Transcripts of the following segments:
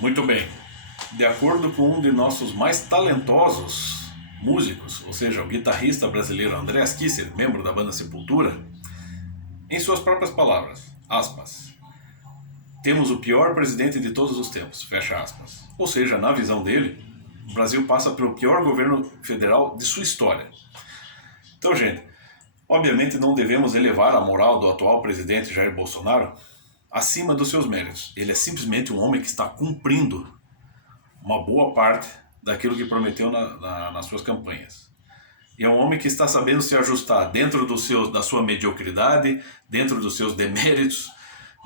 Muito bem. De acordo com um de nossos mais talentosos músicos, ou seja, o guitarrista brasileiro Andreas Kisser, membro da banda Sepultura, em suas próprias palavras, aspas, temos o pior presidente de todos os tempos, fecha aspas. Ou seja, na visão dele, o Brasil passa pelo pior governo federal de sua história. Então, gente, obviamente não devemos elevar a moral do atual presidente Jair Bolsonaro acima dos seus méritos. Ele é simplesmente um homem que está cumprindo uma boa parte daquilo que prometeu nas suas campanhas. E é um homem que está sabendo se ajustar dentro da sua mediocridade, dentro dos seus deméritos,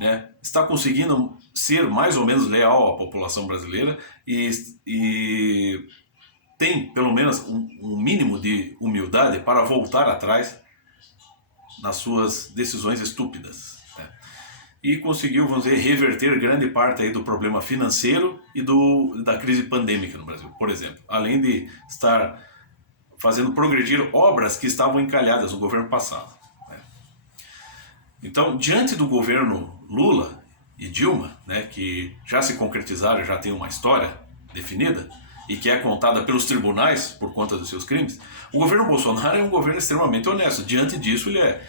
né? Está conseguindo ser mais ou menos leal à população brasileira e tem pelo menos um mínimo de humildade para voltar atrás nas suas decisões estúpidas, né? E conseguiu, vamos dizer, reverter grande parte aí do problema financeiro e da crise pandêmica no Brasil, por exemplo. Além de estar fazendo progredir obras que estavam encalhadas no governo passado, né? Então, diante do governo Lula e Dilma, né, que já se concretizaram, já tem uma história definida e que é contada pelos tribunais por conta dos seus crimes, o governo Bolsonaro é um governo extremamente honesto. Diante disso, ele é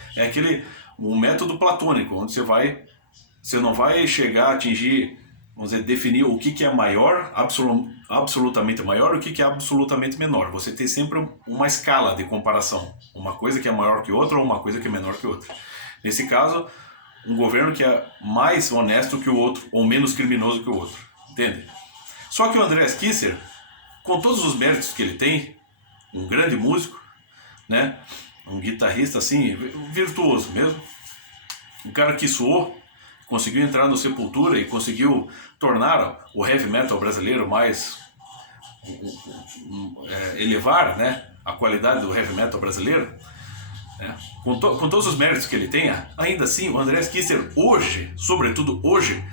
um método platônico, onde você não vai chegar a atingir, vamos dizer, definir o que é maior, absolutamente maior, e o que é absolutamente menor. Você tem sempre uma escala de comparação, uma coisa que é maior que outra ou uma coisa que é menor que outra. Nesse caso, um governo que é mais honesto que o outro ou menos criminoso que o outro, entende? Só que o Andreas Kisser, com todos os méritos que ele tem, um grande músico, né, um guitarrista assim, virtuoso mesmo, um cara que suou, conseguiu entrar no Sepultura e conseguiu tornar o heavy metal brasileiro mais elevar, né, a qualidade do heavy metal brasileiro, né, com todos os méritos que ele tenha. Ainda assim, o Andreas Kisser hoje, sobretudo hoje,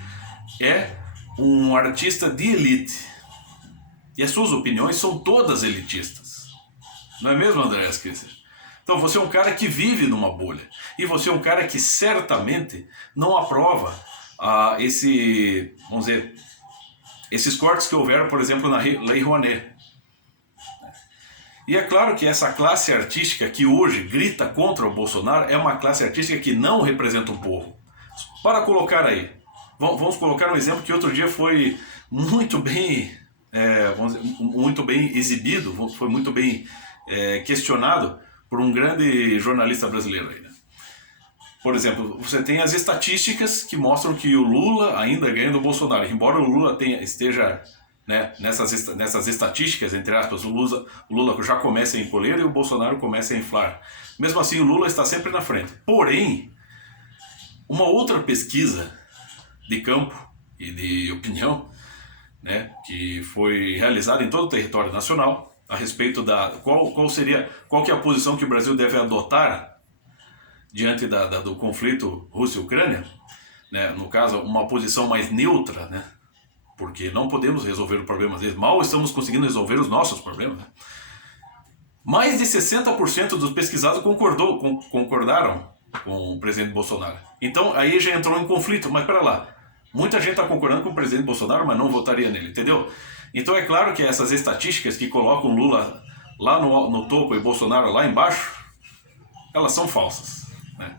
é um artista de elite e as suas opiniões são todas elitistas, não é mesmo, Andreas Kisser? Então você é um cara que vive numa bolha. E você é um cara que certamente não aprova vamos dizer, esses cortes que houveram, por exemplo, na Lei Rouanet. E é claro que essa classe artística que hoje grita contra o Bolsonaro é uma classe artística que não representa o povo. Para colocar aí, vamos colocar um exemplo que outro dia foi muito bem, vamos dizer, muito bem exibido, foi muito bem questionado por um grande jornalista brasileiro aí, né? Por exemplo, você tem as estatísticas que mostram que o Lula ainda ganha do Bolsonaro. Embora o Lula esteja, né, nessas estatísticas, entre aspas, o Lula já começa a encolher e o Bolsonaro começa a inflar. Mesmo assim, o Lula está sempre na frente. Porém, uma outra pesquisa de campo e de opinião, né, que foi realizada em todo o território nacional, a respeito qual que é a posição que o Brasil deve adotar diante do conflito Rússia e Ucrânia, né? No caso, uma posição mais neutra, né? Porque não podemos resolver o problema deles, mal estamos conseguindo resolver os nossos problemas, né? Mais de 60% dos pesquisados concordaram com o presidente Bolsonaro. Então aí já entrou em conflito, mas pera lá, muita gente está concordando com o presidente Bolsonaro, mas não votaria nele, entendeu? Então é claro que essas estatísticas que colocam Lula lá no topo e Bolsonaro lá embaixo, elas são falsas, né?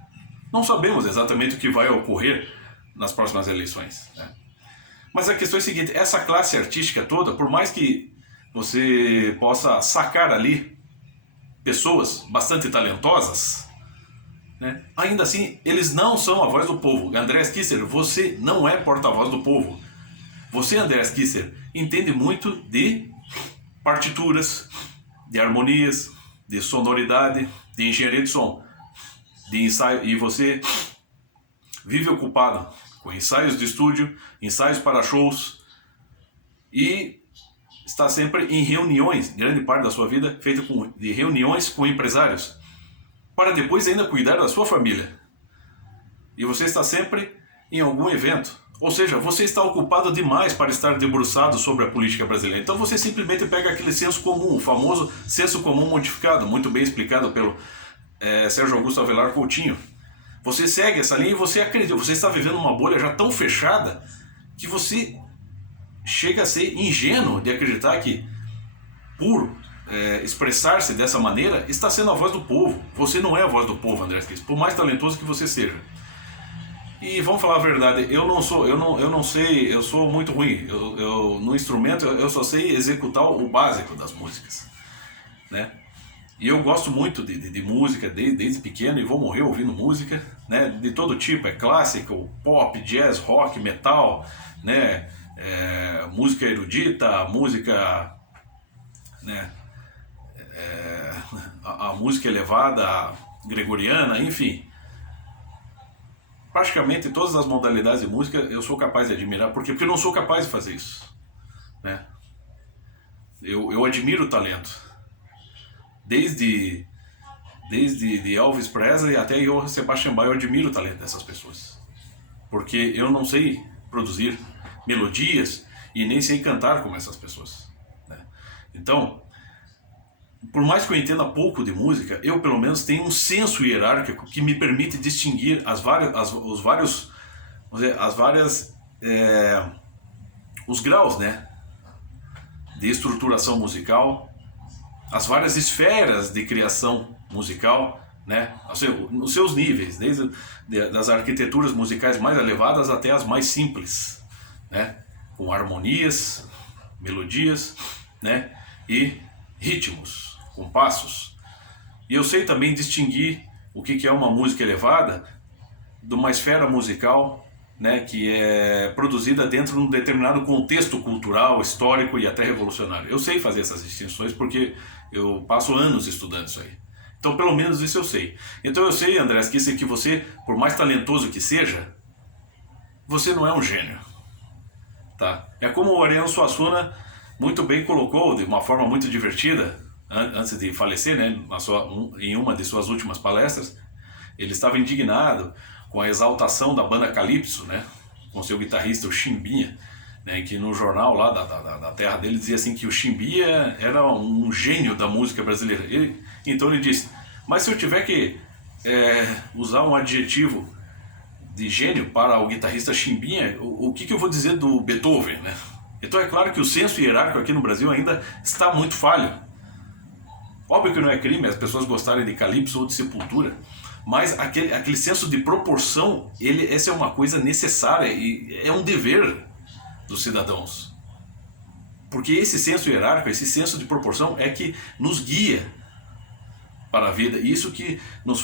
Não sabemos exatamente o que vai ocorrer nas próximas eleições, né? Mas a questão é a seguinte, essa classe artística toda, por mais que você possa sacar ali pessoas bastante talentosas, né, ainda assim eles não são a voz do povo. Andreas Kisser, você não é porta-voz do povo. Você, Andreas Kisser, entende muito de partituras, de harmonias, de sonoridade, de engenharia de som, de ensaio, e você vive ocupado com ensaios de estúdio, ensaios para shows, e está sempre em reuniões, grande parte da sua vida feita de reuniões com empresários, para depois ainda cuidar da sua família. E você está sempre em algum evento. Ou seja, você está ocupado demais para estar debruçado sobre a política brasileira. Então você simplesmente pega aquele senso comum, o famoso senso comum modificado, muito bem explicado pelo Sérgio Augusto Avelar Coutinho. Você segue essa linha e você acredita, você está vivendo uma bolha já tão fechada que você chega a ser ingênuo de acreditar que, por expressar-se dessa maneira, está sendo a voz do povo. Você não é a voz do povo, André Kisser, por mais talentoso que você seja. E vamos falar a verdade, eu não sei, eu sou muito ruim. No instrumento eu só sei executar o básico das músicas, né? E eu gosto muito de música desde pequeno e vou morrer ouvindo música, né? De todo tipo, é clássico, pop, jazz, rock, metal, né? Música erudita, música, né? A música elevada, gregoriana, enfim. Praticamente todas as modalidades de música eu sou capaz de admirar. Por quê? Porque eu não sou capaz de fazer isso, né? Eu admiro o talento. Desde Elvis Presley até Johann Sebastian Bach, eu admiro o talento dessas pessoas. Porque eu não sei produzir melodias e nem sei cantar como essas pessoas, né? Então, por mais que eu entenda pouco de música, eu pelo menos tenho um senso hierárquico que me permite distinguir os graus, né, de estruturação musical, as várias esferas de criação musical, né, nos seus níveis, desde das arquiteturas musicais mais elevadas até as mais simples, né, com harmonias, melodias, né, e ritmos, compassos. E eu sei também distinguir o que é uma música elevada de uma esfera musical, né, que é produzida dentro de um determinado contexto cultural, histórico e até revolucionário. Eu sei fazer essas distinções porque eu passo anos estudando isso aí. Então, pelo menos isso eu sei. Então eu sei, André Kisser, que você, por mais talentoso que seja, você não é um gênio, tá? É como o Ariano Suassuna muito bem colocou, de uma forma muito divertida, antes de falecer, né, em uma de suas últimas palestras. Ele estava indignado com a exaltação da banda Calypso, né, com seu guitarrista, o Chimbinha, né, que no jornal lá da terra dele dizia assim que o Chimbinha era um gênio da música brasileira. Então ele disse, mas se eu tiver que usar um adjetivo de gênio para o guitarrista Chimbinha, o que eu vou dizer do Beethoven, né? Então é claro que o senso hierárquico aqui no Brasil ainda está muito falho. Óbvio que não é crime as pessoas gostarem de Calypso ou de Sepultura, mas aquele senso de proporção, essa é uma coisa necessária e é um dever dos cidadãos. Porque esse senso hierárquico, esse senso de proporção é que nos guia para a vida. Isso que nos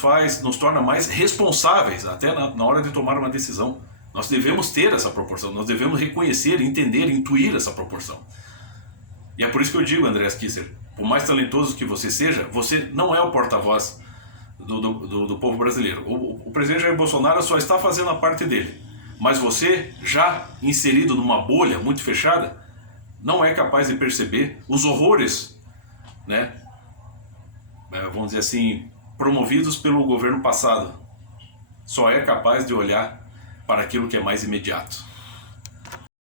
torna mais responsáveis até na hora de tomar uma decisão. Nós devemos ter essa proporção, nós devemos reconhecer, entender, intuir essa proporção. E é por isso que eu digo, André Kisser, por mais talentoso que você seja, você não é o porta-voz do povo brasileiro. O presidente Jair Bolsonaro só está fazendo a parte dele. Mas você, já inserido numa bolha muito fechada, não é capaz de perceber os horrores, né, vamos dizer assim, promovidos pelo governo passado. Só é capaz de olhar para aquilo que é mais imediato.